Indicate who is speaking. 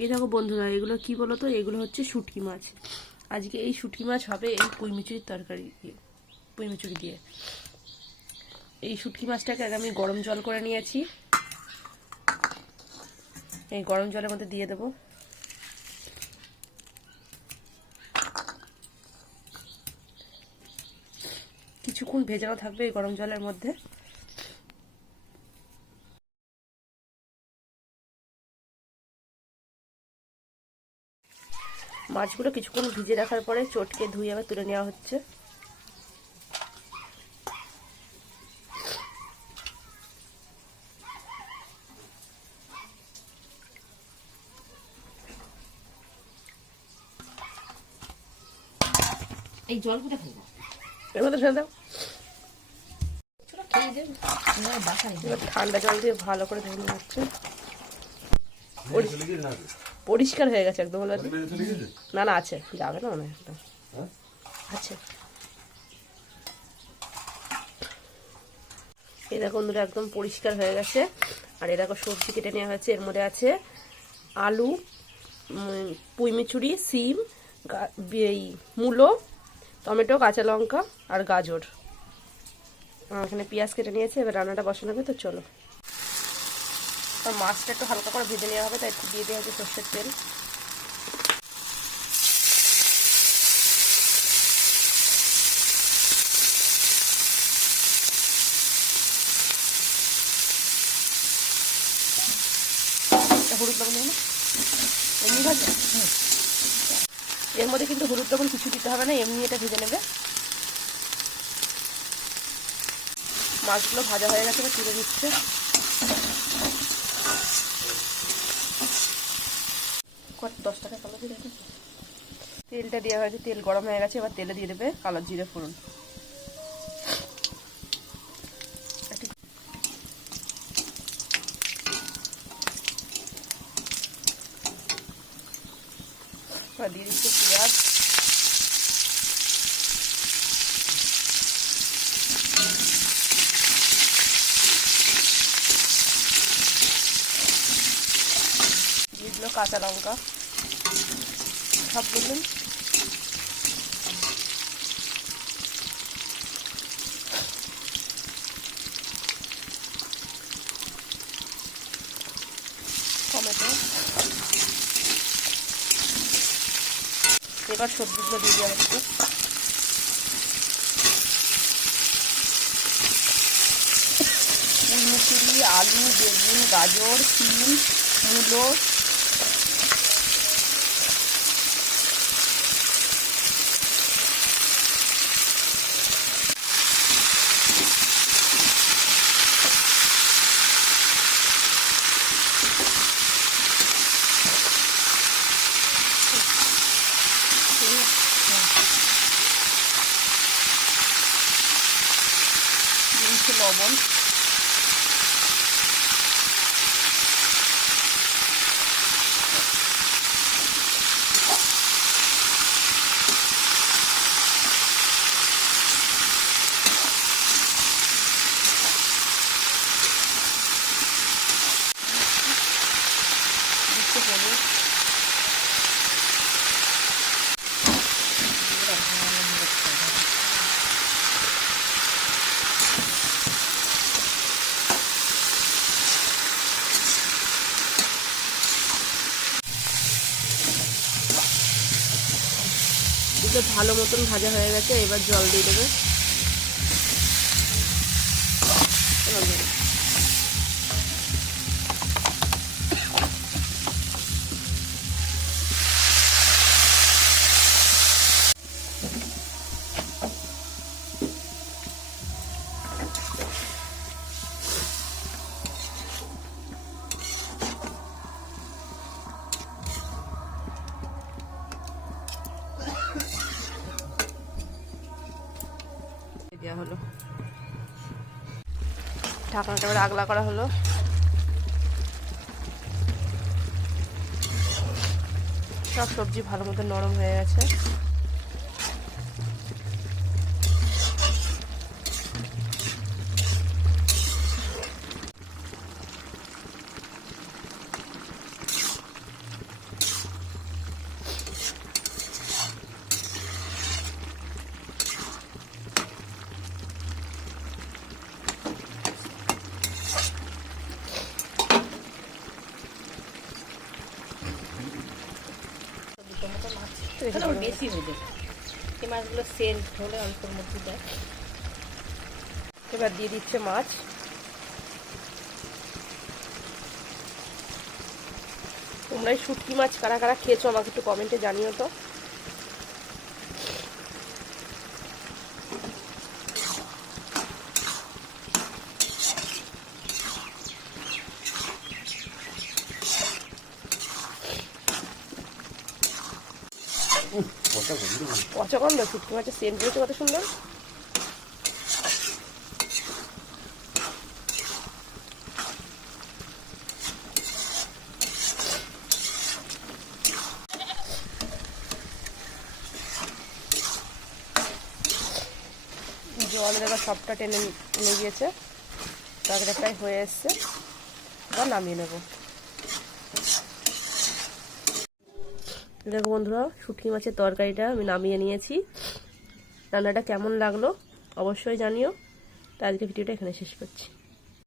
Speaker 1: এই দেখো বন্ধুরা, এগুলো কি বলো তো এগুলো হচ্ছে শুটকি মাছ। আজকে এই শুটকি মাছ হবে এই পুঁইমিচুরির তরকারি দিয়ে পুঁইমিচুরি দিয়ে। এই শুটকি মাছটাকে আগে আমি গরম জল করে নিয়েছি। এই গরম জলের মধ্যে দিয়ে দেবো। কিছুক্ষণ ভেজানো থাকবে এই গরম জলের মধ্যে। মাছগুলো কিছুক্ষণ ভিজে রাখার পরে চটকে ধুয়ে আবার তুলে নেওয়া হচ্ছে।
Speaker 2: এই জল কোথায়
Speaker 1: এর মধ্যে ফেলে দাও। ঠান্ডা জল দিয়ে ভালো করে ধুয়ে নেওয়া হচ্ছে পরিষ্কার হয়ে গেছে একদম না না আছে। যাবে না মনে হয়? একটা আছে। এই দেখো বন্ধুরা একদম পরিষ্কার হয়ে গেছে। আর এরকম সবজি কেটে নেওয়া হয়েছে এর মধ্যে আছে আলু উম, পুঁইমিচুরি সিম এই মূলো টমেটো কাঁচা লঙ্কা আর গাজর। এখানে পেঁয়াজ কেটে নিয়েছে এবার রান্নাটা বসানো হবে তো চলো। আর মাছটা একটু হালকা করে ভেজে নেওয়া হবে, তাই একটু দিয়ে দেওয়া হচ্ছে সর্ষের তেল। হলুদ লবণ? এমনি ভাজা এর মধ্যে কিন্তু হলুদ লবণ কিছু দিতে হবে না, এমনি এটা ভেজে নেবে। মাছগুলো ভাজা হয়ে গেছে তুলে দিচ্ছে দশ টাকা কালো জিরে তেলটা দেওয়া হয়েছে, তেল গরম হয়ে গেছে, এবার তেলে দিয়ে দেবে কালো জিরে ফোড়ন। দিয়ে দিচ্ছে পেঁয়াজ দিয়ে দিল কাঁচা লঙ্কা। সব বললেন এবার সবজিগুলো দিয়ে দেওয়া হচ্ছে মুসুরি আলু, বেগুন, গাজর সিম মূলো। লবণ দিচ্ছে হলুদ এগুলো ভালো মতন ভাজা হয়ে গেছে এবার জল দিয়ে দেবে। দেওয়া হলো। ঢাকনাটা এবার আগলা করা হলো। সব সবজি ভালো মতো নরম হয়ে গেছে। রেখে
Speaker 2: মাছ
Speaker 1: দেবো।
Speaker 2: ওর বেশি এই মাছগুলো সেন্ট হলে অল্পের মধ্যে দেয়।
Speaker 1: এবার দিয়ে দিচ্ছে মাছ। তোমরা এই শুটকি মাছ কারা কারা খেয়েছো আমাকে একটু কমেন্টে জানিও তো। পচা গন্ধ, শুটকি মাছের সেন্ট রয়েছে কত সুন্দর। জল এবার সবটা টেনে নিয়ে গিয়েছে। তরকারি প্রায় হয়ে এসছে। এবার নামিয়ে নেব। দেখো বন্ধুরা, শুটকি মাছের তরকারিটা আমি নামিয়ে নিয়েছি। রান্নাটা কেমন লাগল অবশ্যই জানিও। তো আজকে ভিডিওটা এখানে শেষ করছি।